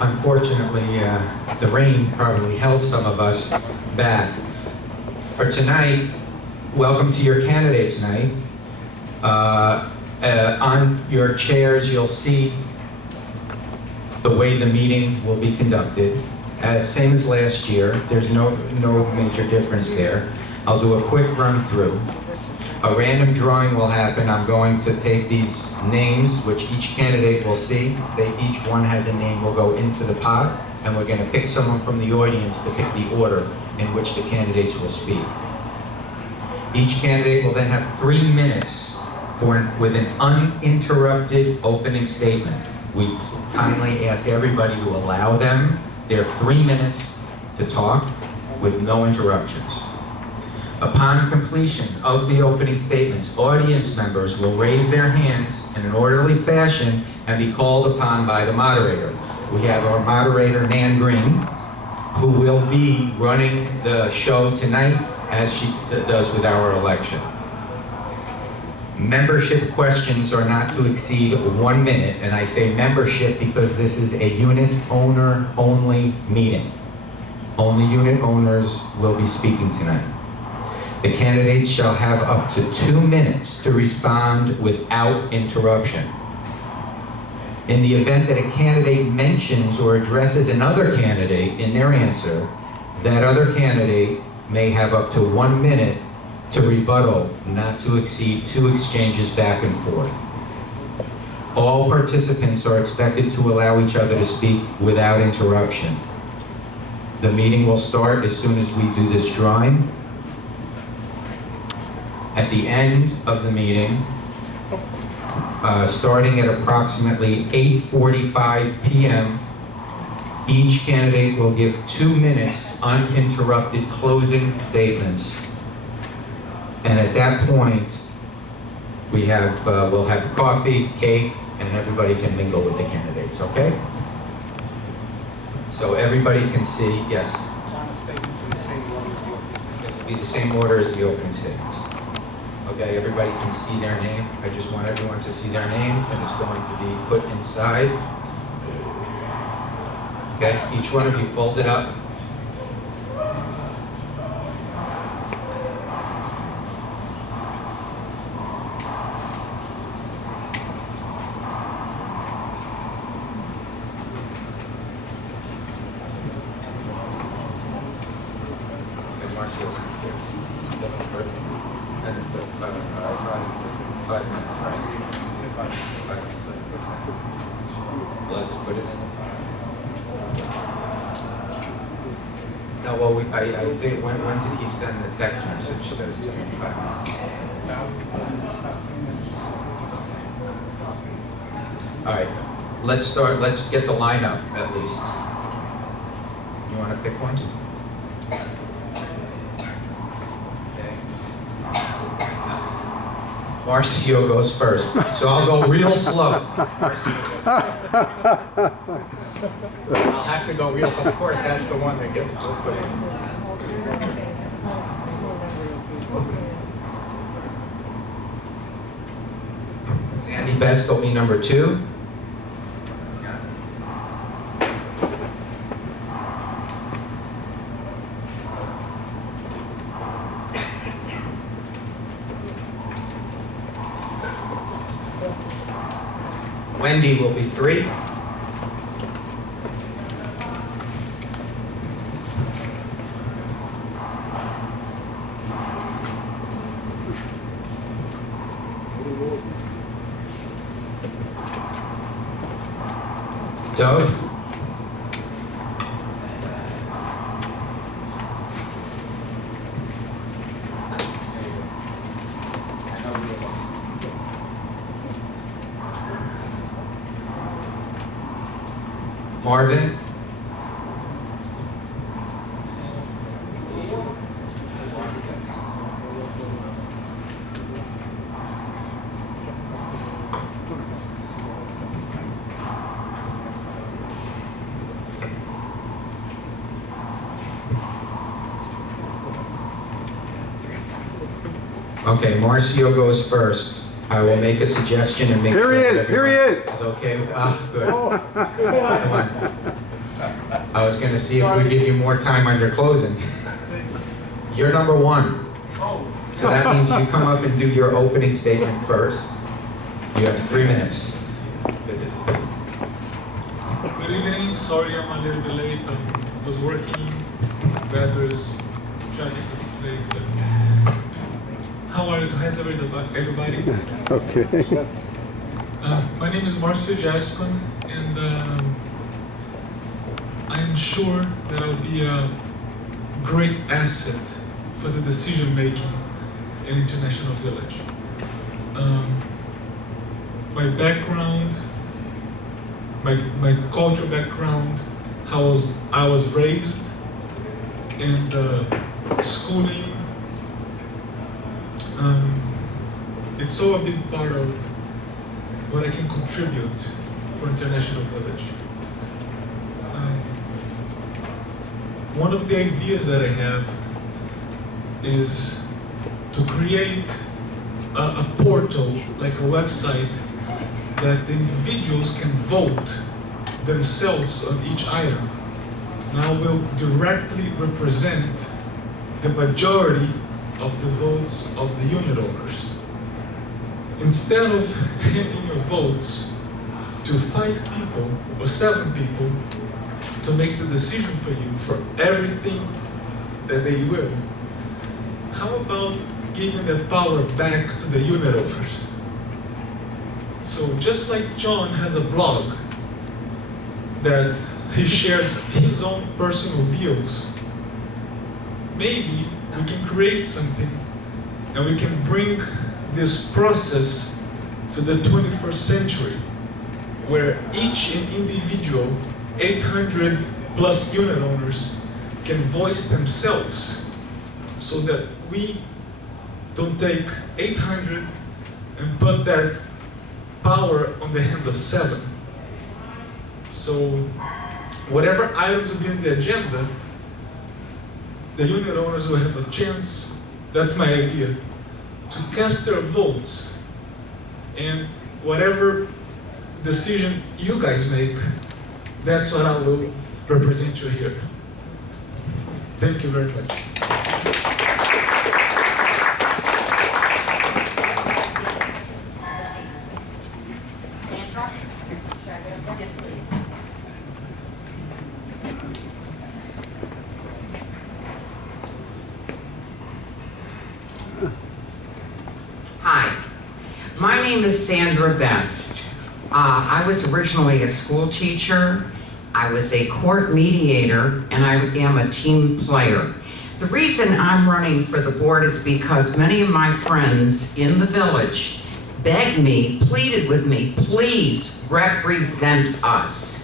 Unfortunately, the rain probably held some of us back. For tonight, welcome to your candidates night. On your chairs, you'll see the way the meeting will be conducted. Same as last year, there's no major difference there. I'll do a quick run through. A random drawing will happen. I'm going to take these names, which each candidate will see. Each one has a name, will go into the pot, and we're going to pick someone from the audience to pick the order in which the candidates will speak. Each candidate will then have 3 minutes with an uninterrupted opening statement. We kindly ask everybody to allow them their 3 minutes to talk with no interruptions. Upon completion of the opening statements, audience members will raise their hands in an orderly fashion and be called upon by the moderator. We have our moderator, Nan Green, who will be running the show tonight as she does with our election. Membership questions are not to exceed 1 minute, and I say membership because this is a unit owner only meeting. Only unit owners will be speaking tonight. The candidates shall have up to 2 minutes to respond without interruption. In the event that a candidate mentions or addresses another candidate in their answer, that other candidate may have up to 1 minute to rebuttal, not to exceed 2 exchanges back and forth. All participants are expected to allow each other to speak without interruption. The meeting will start as soon as we do this drawing. At the end of the meeting, starting at approximately 8:45 p.m., each candidate will give 2 minutes uninterrupted closing statements. And at that point, we'll have coffee, cake, and everybody can mingle with the candidates, okay? So everybody can see, yes? It'll be the same order as the opening statements. Okay, everybody can see their name. I just want everyone to see their name, and it's going to be put inside. Okay, each one of you fold it up. Let's put it in. No, well, I think, when did he send the text message that it's going to be 5 minutes? All right, let's start, let's get the lineup at least. You want to pick one? Marcio goes first, so I'll go real slow. I'll have to go real slow. Of course, that's the one that gets put in. Sandy Best will be number 2. Wendy will be 3. Dove. Marvin. Okay, Marcio goes first. I will make a suggestion and make sure Here he is. okay. Good. Come on. I was gonna see if we give you more time on your closing. You're number one. So that means you come up and do your opening statement first. You have 3 minutes. Good evening. Sorry I'm a little bit late. I was working. Weather's traffic is late. But how are you? How's everybody? Okay. My name is Marcio Jaspin, and I am sure that I'll be a great asset for the decision making in International Village. My background, my cultural background, how I was raised, and schooling, it's all a big part of what I can contribute for International Village. One of the ideas that I have is to create a portal, like a website, that the individuals can vote themselves on each item. Now will directly represent the majority of the votes of the unit owners. Instead of handing your votes to 5 people or 7 people to make the decision for you for everything that they will, how about giving the power back to the unit owners? So just like John has a blog that he shares his own personal views, maybe we can create something and we can bring this process to the 21st century, where each individual 800 plus unit owners can voice themselves, so that we don't take 800 and put that power on the hands of 7. So whatever items will be on the agenda, the unit owners will have a chance, that's my idea, to cast their votes, and whatever decision you guys make, that's what I will represent you here. Thank you very much. Yes, please. Hi, my name is Sandra Best. I was originally a school teacher, I was a court mediator, and I am a team player. The reason I'm running for the board is because many of my friends in the village begged me, pleaded with me, please represent us.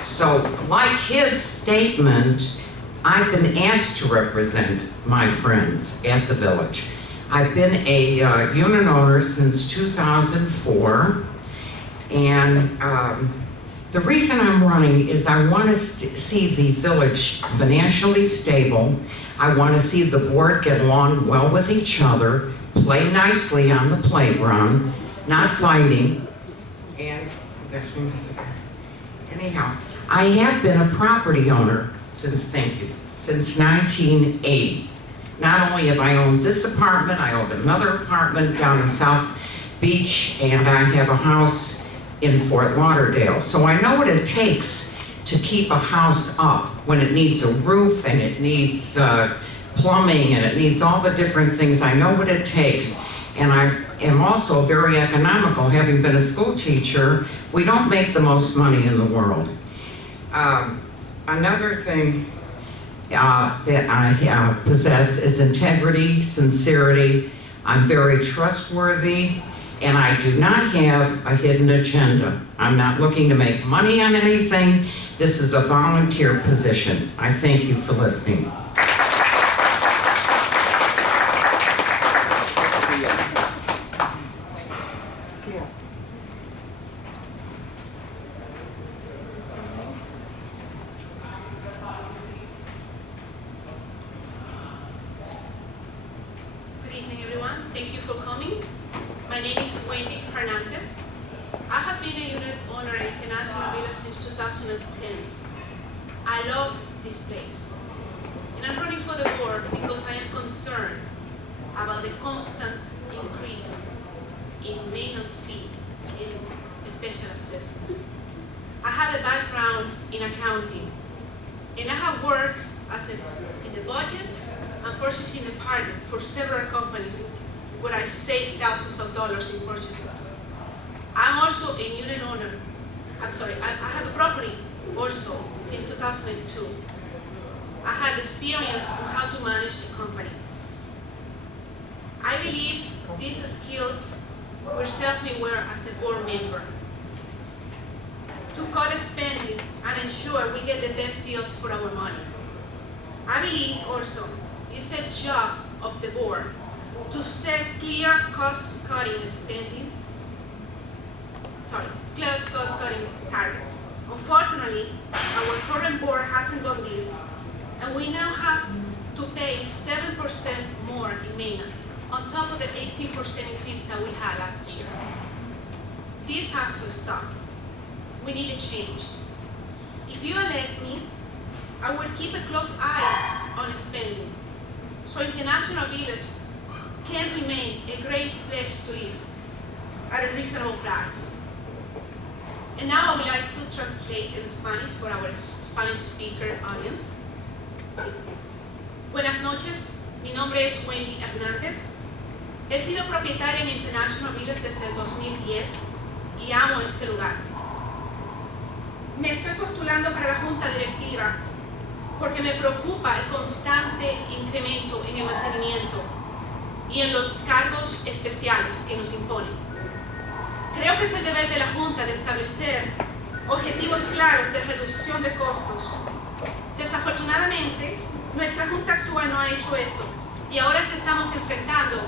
So, like his statement, I've been asked to represent my friends at the village. I've been a unit owner since 2004, and the reason I'm running is I want to see the village financially stable. I want to see the board get along well with each other, play nicely on the playground, not fighting, and anyhow, I have been a property owner since 1980. Not only have I owned this apartment, I owned another apartment down in South Beach, and I have a house in Fort Lauderdale. So I know what it takes to keep a house up when it needs a roof and it needs plumbing and it needs all the different things. I know what it takes. And I am also very economical. Having been a school teacher, we don't make the most money in the world. Another thing that I possess is integrity, sincerity. I'm very trustworthy, and I do not have a hidden agenda. I'm not looking to make money on anything. This is a volunteer position. I thank you for listening. Thank you for coming. My name is Wendy Hernandez. I have been a unit owner in International Village since 2010. I love this place. And I'm running for the board because I am concerned about the constant increase in maintenance fee in special assessments. I have a background in accounting, and I have worked in the budget and purchasing department for several companies where I saved thousands of dollars in purchases. I'm also a unit owner. I have a property also since 2002. I had experience on how to manage a company. I believe these skills will serve me well as a board member to cut spending and ensure we get the best deals for our money. I believe also it's the job of the board to set clear cost-cutting targets. Unfortunately, our current board hasn't done this, and we now have to pay 7% more in maintenance on top of the 18% increase that we had last year. This has to stop. We need a change. If you elect me, I will keep a close eye on spending, so International Village can remain a great place to live at a reasonable price. And now I would like to translate in Spanish for our Spanish speaker audience. Buenas noches, mi nombre es Wendy Hernández. He sido propietaria en International Village desde el 2010 y amo este lugar. Me estoy postulando para la junta directiva porque me preocupa el constante incremento en el mantenimiento y en los cargos especiales que nos imponen. Creo que es el deber de la junta de establecer objetivos claros de reducción de costos. Desafortunadamente, nuestra junta actual no ha hecho esto y ahora estamos enfrentando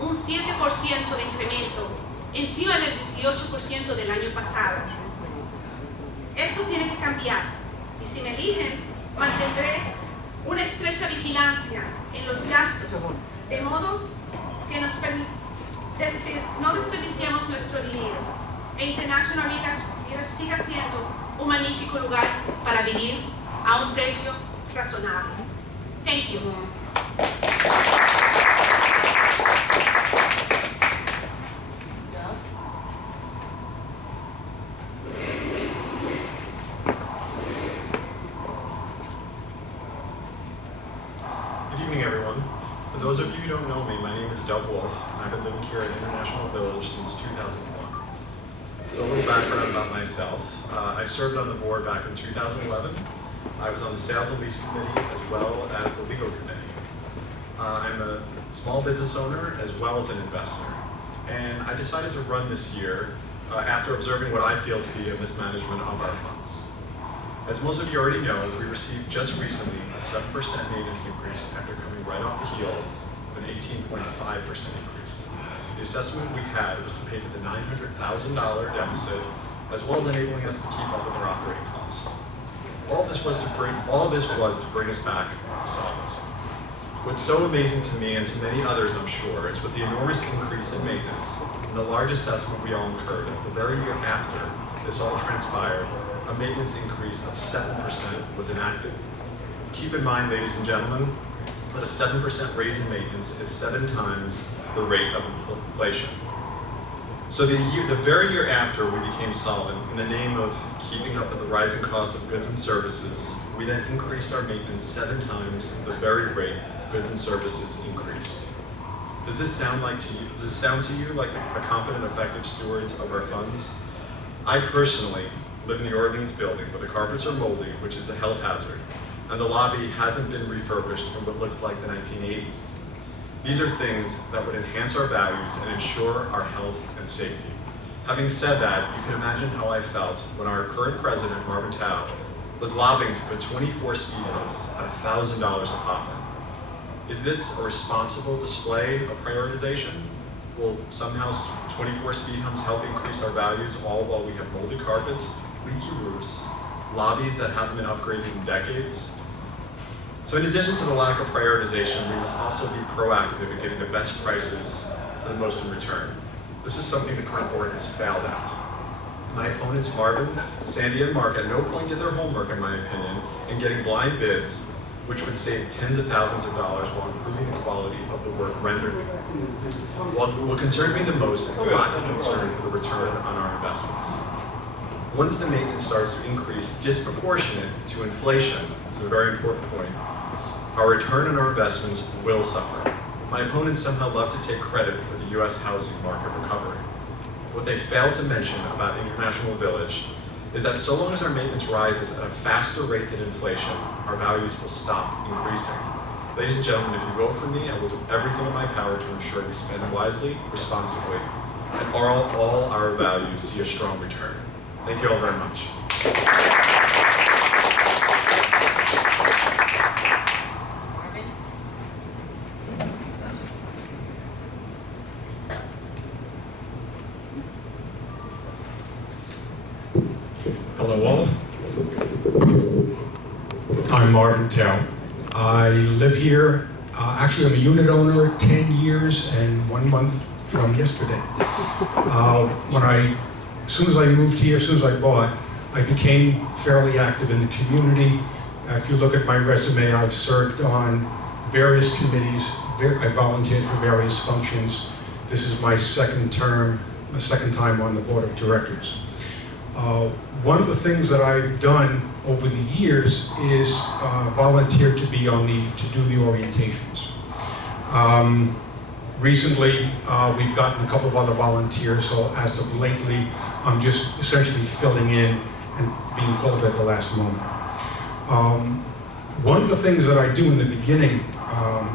un 7% de incremento encima del 18% del año pasado. Esto tiene que cambiar y si me eligen, mantendré una estrecha vigilancia en los gastos, de modo que no desperdiciamos nuestro dinero e International Village siga siendo un magnífico lugar para vivir a un precio razonable. Thank you. Good evening, everyone. For those of you who don't know me, my name is Doug Wolf, and I've been living here at International Village since 2001. So a little background about myself. I served on the board back in 2011. I was on the Sales and Lease Committee as well as the Legal Committee. I'm a small business owner as well as an investor. And I decided to run this year after observing what I feel to be a mismanagement of our funds. As most of you already know, we received just recently a 7% maintenance increase after coming right off the heels of an 18.5% increase. The assessment we had was to pay for the $900,000 deficit, as well as enabling us to keep up with our operating costs. All of this was to bring us back to solvency. What's so amazing to me and to many others, I'm sure, is with the enormous increase in maintenance and the large assessment we all incurred, the very year after this all transpired, a maintenance increase of 7% was enacted. Keep in mind, ladies and gentlemen, that a 7% raise in maintenance is 7 times the rate of inflation. So the very year after we became solvent, in the name of keeping up with the rising cost of goods and services, we then increased our maintenance 7 times the very rate goods and services increased. Does this sound to you like a competent, effective stewards of our funds? I personally live in the ordinance building where the carpets are moldy, which is a health hazard, and the lobby hasn't been refurbished in what looks like the 1980s. These are things that would enhance our values and ensure our health and safety. Having said that, you can imagine how I felt when our current president, Marvin Tao, was lobbying to put 24 speed humps at $1,000 a pop. Is this a responsible display of prioritization? Will somehow 24 speed humps help increase our values, all while we have moldy carpets, leaky roofs, lobbies that haven't been upgraded in decades? So in addition to the lack of prioritization, we must also be proactive in getting the best prices for the most in return. This is something the current board has failed at. My opponents, Marvin, Sandy, and Mark, at no point did their homework, in my opinion, in getting blind bids, which would save tens of thousands of dollars while improving the quality of the work rendered. What concerns me the most is the lack of concern for the return on our investments. Once the maintenance starts to increase disproportionate to inflation, this is a very important point, our return on our investments will suffer. My opponents somehow love to take credit for the U.S. housing market recovery. What they fail to mention about International Village is that so long as our maintenance rises at a faster rate than inflation, our values will stop increasing. Ladies and gentlemen, if you vote for me, I will do everything in my power to ensure we spend wisely, responsibly, and all our values see a strong return. Thank you all very much. Marvin? Hello all. I'm Marvin Tell. I live here, actually I'm a unit owner 10 years and 1 month from yesterday. As soon as I moved here, as soon as I bought, I became fairly active in the community. If you look at my resume, I've served on various committees. I volunteered for various functions. This is my second time on the board of directors. One of the things that I've done over the years is volunteer to do the orientations. Recently, we've gotten a couple of other volunteers, so as of lately, I'm just essentially filling in and being called at the last moment. One of the things that I do in the beginning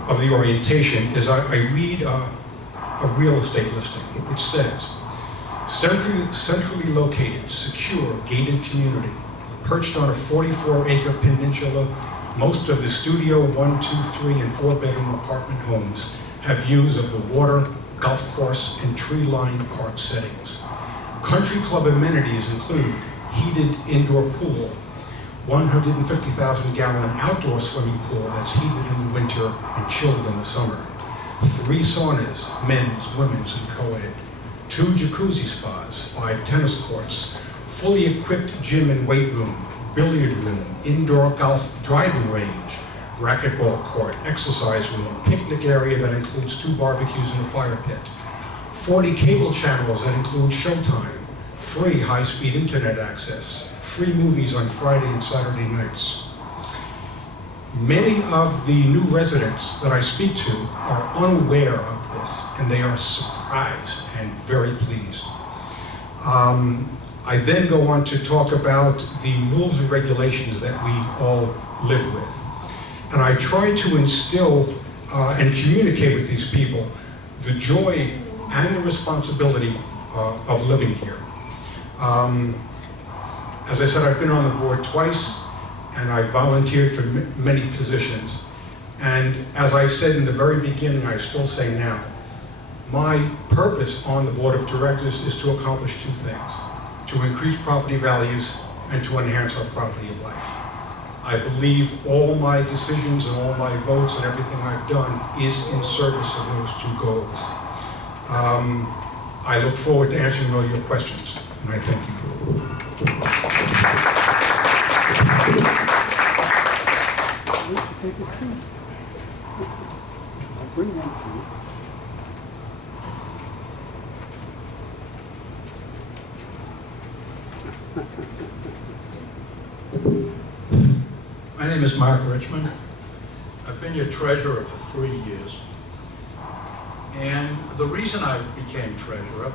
of the orientation is I read a real estate listing, which says, centrally located, secure, gated community, perched on a 44-acre peninsula. Most of the studio 1, 2, 3, and 4-bedroom apartment homes have views of the water, golf course, and tree-lined park settings. Country club amenities include heated indoor pool, 150,000-gallon outdoor swimming pool that's heated in the winter and chilled in the summer, 3 saunas, men's, women's, and co-ed, 2 jacuzzi spas, 5 tennis courts, fully equipped gym and weight room, billiard room, indoor golf driving range, racquetball court, exercise room, picnic area that includes 2 barbecues and a fire pit, 40 cable channels that include Showtime, free high-speed internet access, free movies on Friday and Saturday nights. Many of the new residents that I speak to are unaware of this, and they are surprised and very pleased. I then go on to talk about the rules and regulations that we all live with. And I try to instill and communicate with these people the joy and the responsibility of living here. As I said, I've been on the board twice, and I volunteered for many positions. And as I said in the very beginning, I still say now, my purpose on the board of directors is to accomplish 2 things: to increase property values and to enhance our quality of life. I believe all my decisions and all my votes and everything I've done is in service of those 2 goals. I look forward to answering all your questions, and I thank you. Take a seat. I'll bring one to you. My name is Mark Richmond. I've been your treasurer for 3 years. And the reason I became treasurer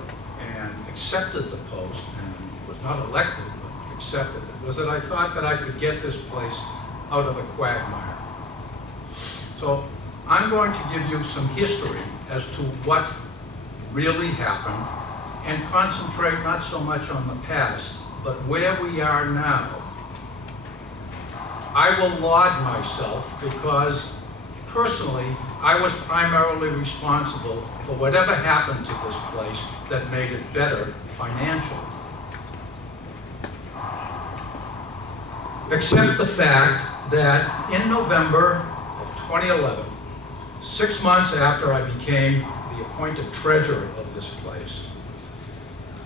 and accepted the post, and was not elected, but accepted it, was that I thought that I could get this place out of the quagmire. So I'm going to give you some history as to what really happened and concentrate not so much on the past, but where we are now. I will laud myself because personally, I was primarily responsible for whatever happened to this place that made it better financially. Except the fact that in November of 2011, 6 months after I became the appointed treasurer of this place,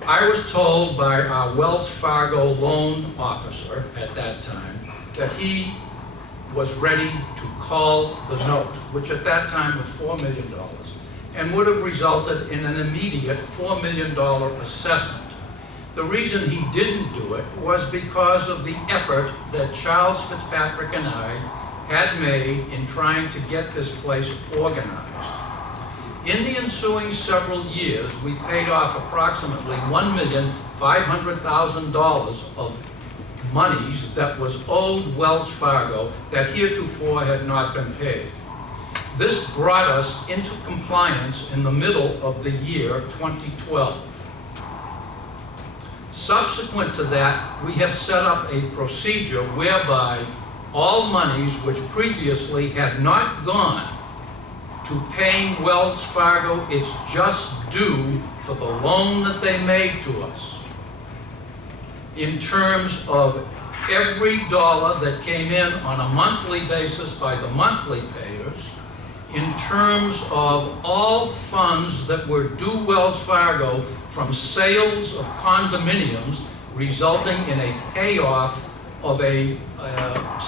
I was told by our Wells Fargo loan officer at that time that he was ready to call the note, which at that time was $4 million, and would have resulted in an immediate $4 million assessment. The reason he didn't do it was because of the effort that Charles Fitzpatrick and I had made in trying to get this place organized. In the ensuing several years, we paid off approximately $1,500,000 of monies that was owed Wells Fargo that heretofore had not been paid. This brought us into compliance in the middle of the year 2012. Subsequent to that, we have set up a procedure whereby all monies which previously had not gone to paying Wells Fargo its just due for the loan that they made to us, in terms of every dollar that came in on a monthly basis by the monthly payers, in terms of all funds that were due Wells Fargo from sales of condominiums, resulting in a payoff of a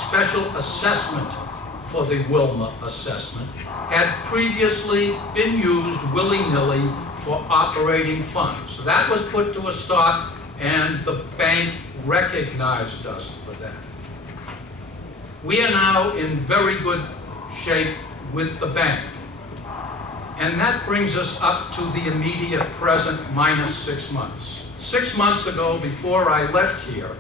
special assessment for the Wilma assessment, had previously been used willy-nilly for operating funds. So that was put to a stop, and the bank recognized us for that. We are now in very good shape with the bank. And that brings us up to the immediate present minus 6 months. 6 months ago, before I left here,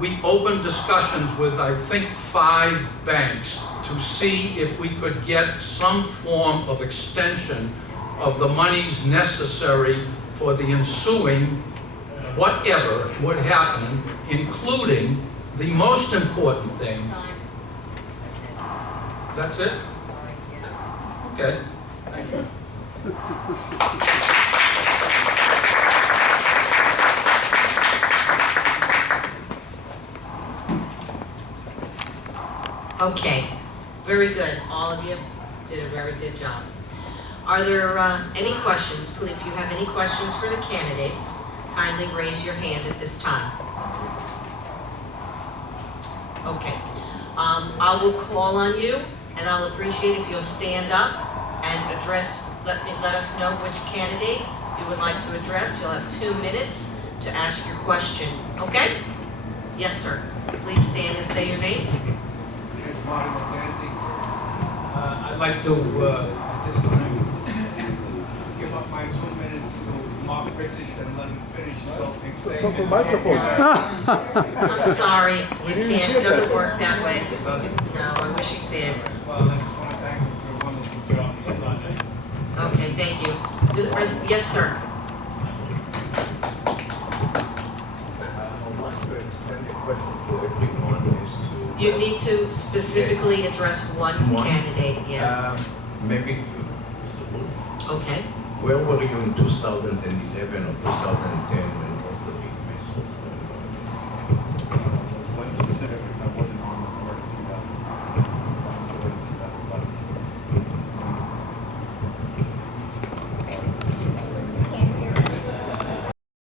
we opened discussions with, I think, 5 banks to see if we could get some form of extension of the monies necessary for the ensuing whatever would happen, including the most important thing. That's it? Okay. Thank you. Okay, very good. All of you did a very good job. Are there any questions? Please, if you have any questions for the candidates, kindly raise your hand at this time. Okay. I will call on you, and I'll appreciate if you'll stand up and let us know which candidate you would like to address. You'll have 2 minutes to ask your question. Okay? Yes, sir. Please stand and say your name. I'd like to, at this time, give up my 2 minutes to Mark Richards and let him finish his opening statement. I'm sorry, you can't. It doesn't work that way. No, I wish it did. Well, I just want to thank him for a wonderful job he's done. Okay, thank you. Yes, sir. You need to specifically address one candidate, yes. Maybe, Okay. where were you in 2011 or 2010 when